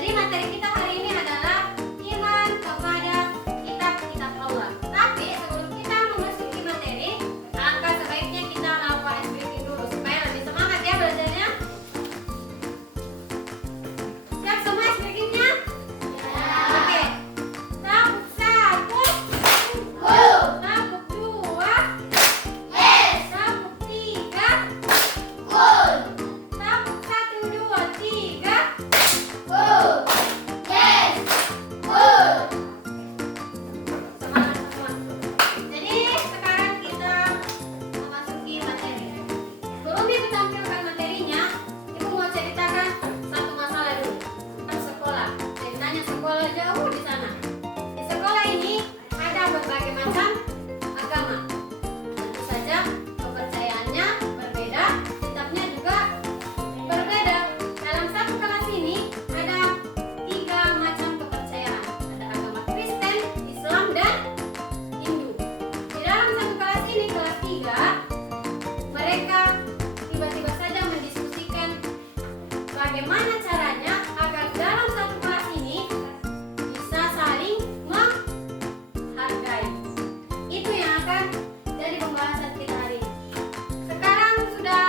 Jadi materi kita hari ini adalah iman kepada kitab-kitab Allah. Tapi sebelum kita memasuki materi, alangkah sebaiknya kita melakukan ice breaking dulu supaya lebih semangat ya belajarnya. Siap semua ice breakingnya? Oke. Tabuk 1, tabuk 2, tabuk 3, tabuk 1, 2, 3. Semangat semua. Jadi sekarang kita memasuki materi. Sebelum Ibu tampilkan materinya, Ibu mau ceritakan satu masalah dulu tentang sekolah. Ceritanya sekolah jauh di sana. Di sekolah ini ada berbagai macam agama. Tentu saja kepercayaannya berbeda, kitabnya juga berbeda. Dalam satu kelas ini ada 3 macam kepercayaan. Ada agama Kristen, Islam, dan Hindu. Di dalam satu kelas ini, kelas 3, mereka tiba-tiba saja mendiskusikan bagaimana caranya agar dalam satu kelas ini bisa saling menghargai. Itu yang akan jadi pembahasan kita hari ini. Sekarang sudah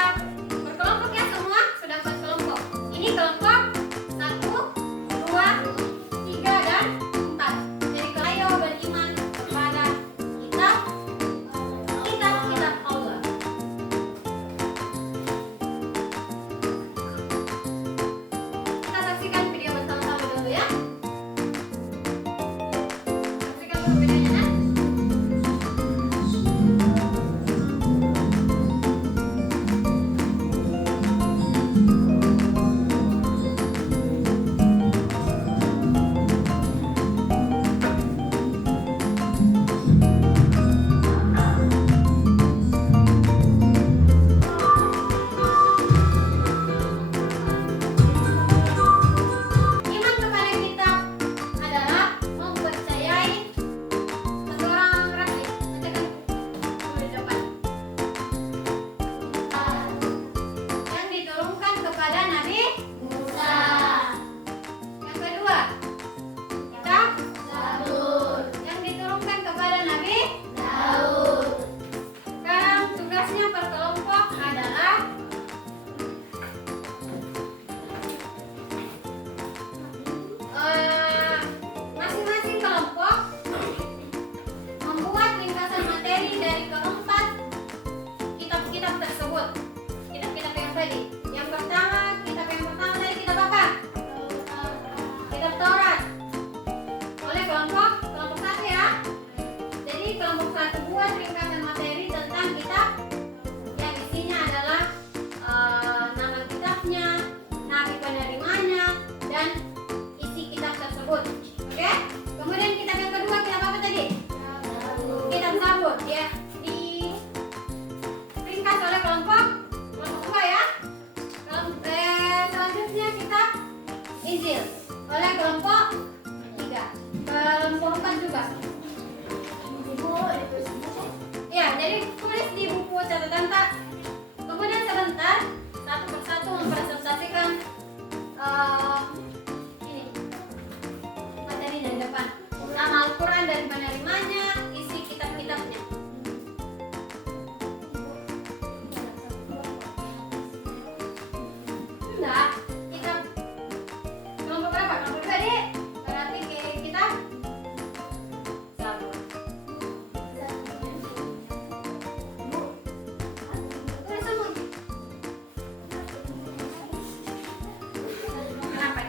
berkelompok ya semua? Sudah buat kelompok. Ini kelompok 1, 2, 3, dan 4. Jadi ayo beriman kepada kitab-kitab Allah. Kita saksikan video bersama-sama dulu ya. Saksikan dulu videonya ya. Iman kepada kitab adalah mempercayai seorang rasul. Bacakan dulu di depan. Yang diturunkan kepada Nabi Musa. Yang kedua, kitab Zabur. Yang diturunkan kepada Nabi Daud. Sekarang tugasnya per kelompok adalah masing-masing kelompok membuat ringkasan materi dari keempat kitab-kitab tersebut. Kitab-kitab yang tadi. Yang pertama tadi kitab apa? Kitab Taurat. Oleh kelompok 1 ya. Jadi kelompok 1 buat ringkasan materi tentang kitab yang isinya adalah nama kitabnya, nabi penerimanya, dan isi kitab tersebut. Oke? Kemudian kitab yang kedua, kitab apa tadi? Kitab Zabur. Ya, diringkas oleh kelompok 2 ya. Selanjutnya kitab Injil oleh kelompok 3. Kelompok 4 juga. Ya, jadi tulis di buku catatan tak. Kemudian sebentar, satu persatu mempresentasikan ini materi dari depan. Nama Al-Quran dan penerimanya, isi kitab-kitabnya. Enggak, kitab kelompok berapa? Kelompok 2 deh. Berarti kita Zabur. Tulis semua. Kenapa?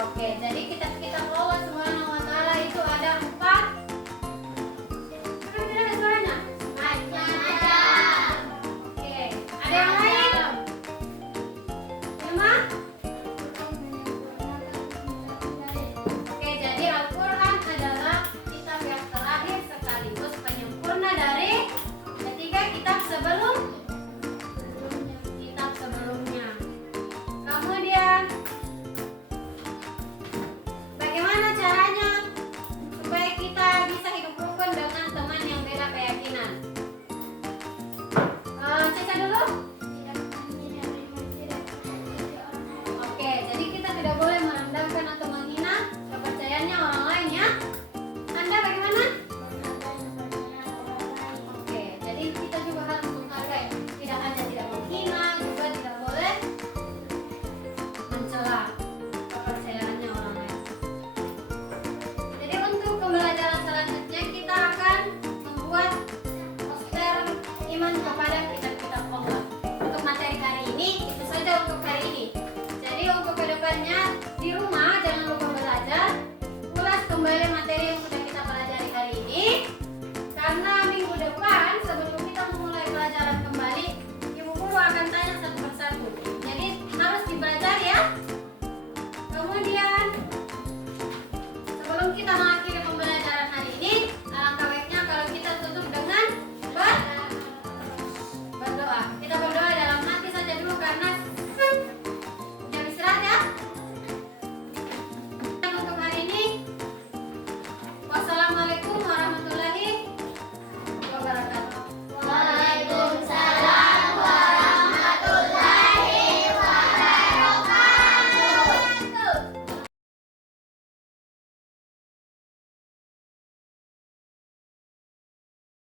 Oke, jadi kitab-kitab Allah Subhanahu wa taala itu ada 4. Kan tidak ada suaranya? Macam. Oke, ada yang lain? 5? Oke, jadi Al-Qur'an adalah kitab yang terakhir sekaligus penyempurna dari ketiga kitab sebelumnya. Kemudian bagaimana caranya supaya kita bisa hidup rukun dengan teman yang beda keyakinan? Caca dulu. Oke, jadi kita tidak boleh merendahkan atau menghina kepercayaannya orang lain ya. Anda bagaimana? Oke, jadi kita juga harus menghargai. Tidak hanya tidak menghina, juga tidak boleh mencela kepercayaannya orang lain. Jadi untuk pembelajaran selanjutnya kita akan membuat poster iman kepada kitab-kitab Allah. Untuk materi hari ini itu saja untuk hari ini. Jadi untuk kedepannya di rumah jangan lupa belajar, ulas kembali materi yang sudah kita pelajari hari ini. Karena minggu depan sebelum kita memulai pelajaran kembali, ibu guru akan tanya satu persatu. Jadi harus dipelajari ya. Kemudian